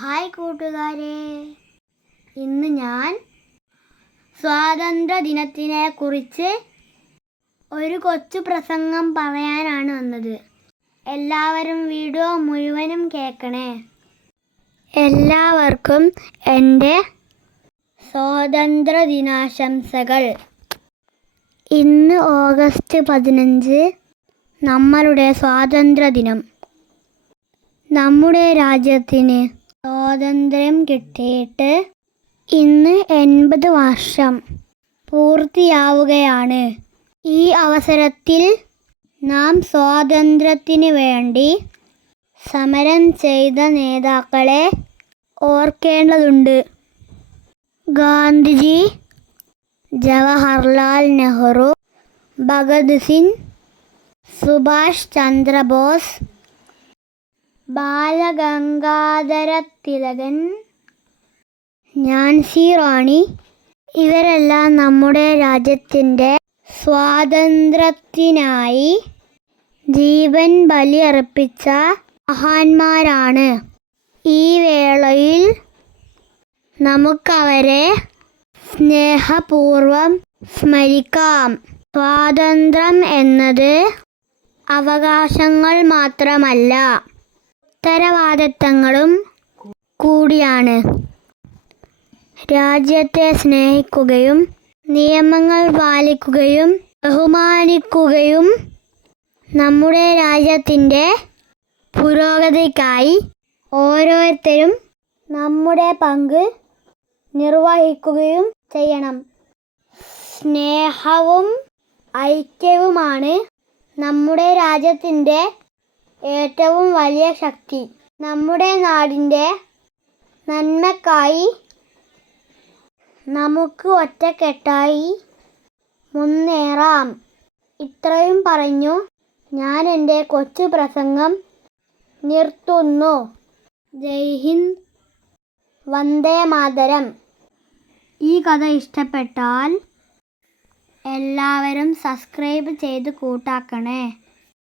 Hi കൂട്ടുകാരെ, ഇന്ന് ഞാൻ സ്വാതന്ത്ര്യ കുറിച്ച് ഒരു കൊച്ചു പ്രസംഗം പറയാനാണ് വന്നത്. എല്ലാവരും വീഡിയോ മുഴുവനും കേൾക്കണേ. എല്ലാവർക്കും എൻ്റെ സ്വാതന്ത്ര്യ ദിനാശംസകൾ. ഇന്ന് ഓഗസ്റ്റ് 15 നമ്മളുടെ സ്വാതന്ത്ര്യ ദിനം. നമ്മുടെ രാജ്യത്തിന് സ്വാതന്ത്ര്യം കിട്ടിയിട്ട് ഇന്ന് 80 വർഷം പൂർത്തിയാവുകയാണ്. ഈ അവസരത്തിൽ നാം സ്വാതന്ത്ര്യത്തിന് വേണ്ടി സമരം ചെയ്ത നേതാക്കളെ ഓർക്കേണ്ടതുണ്ട്. ഗാന്ധിജി, ജവഹർലാൽ നെഹ്റു, ഭഗത് സിംഗ്, സുഭാഷ് ചന്ദ്രബോസ്, ബാലഗംഗാധര തിലകൻ, ഝാൻസി റാണി, ഇവരെല്ലാം നമ്മുടെ രാജ്യത്തിൻ്റെ സ്വാതന്ത്ര്യത്തിനായി ജീവൻ ബലിയർപ്പിച്ച മഹാന്മാരാണ്. ഈ വേളയിൽ നമുക്കവരെ സ്നേഹപൂർവ്വം സ്മരിക്കാം. സ്വാതന്ത്ര്യം എന്നത് അവകാശങ്ങൾ മാത്രമല്ല, ഉത്തരവാദിത്തങ്ങളും കൂടിയാണ്. രാജ്യത്തെ സ്നേഹിക്കുകയും നിയമങ്ങൾ പാലിക്കുകയും ബഹുമാനിക്കുകയും നമ്മുടെ രാജ്യത്തിൻ്റെ പുരോഗതിക്കായി ഓരോരുത്തരും നമ്മുടെ പങ്ക് നിർവഹിക്കുകയും ചെയ്യണം. സ്നേഹവും ഐക്യവുമാണ് നമ്മുടെ രാജ്യത്തിൻ്റെ ഏറ്റവും വലിയ ശക്തി. നമ്മുടെ നാടിൻ്റെ നന്മയ്ക്കായി നമുക്ക് ഒറ്റക്കെട്ടായി മുന്നേറാം. ഇത്രയും പറഞ്ഞു ഞാൻ എൻ്റെ കൊച്ചു പ്രസംഗം നിർത്തുന്നു. ജയ് ഹിന്ദ്, വന്ദേ മാതരം. ഈ കഥ ഇഷ്ടപ്പെട്ടാൽ എല്ലാവരും സബ്സ്ക്രൈബ് ചെയ്ത് കൂട്ടാക്കണേ.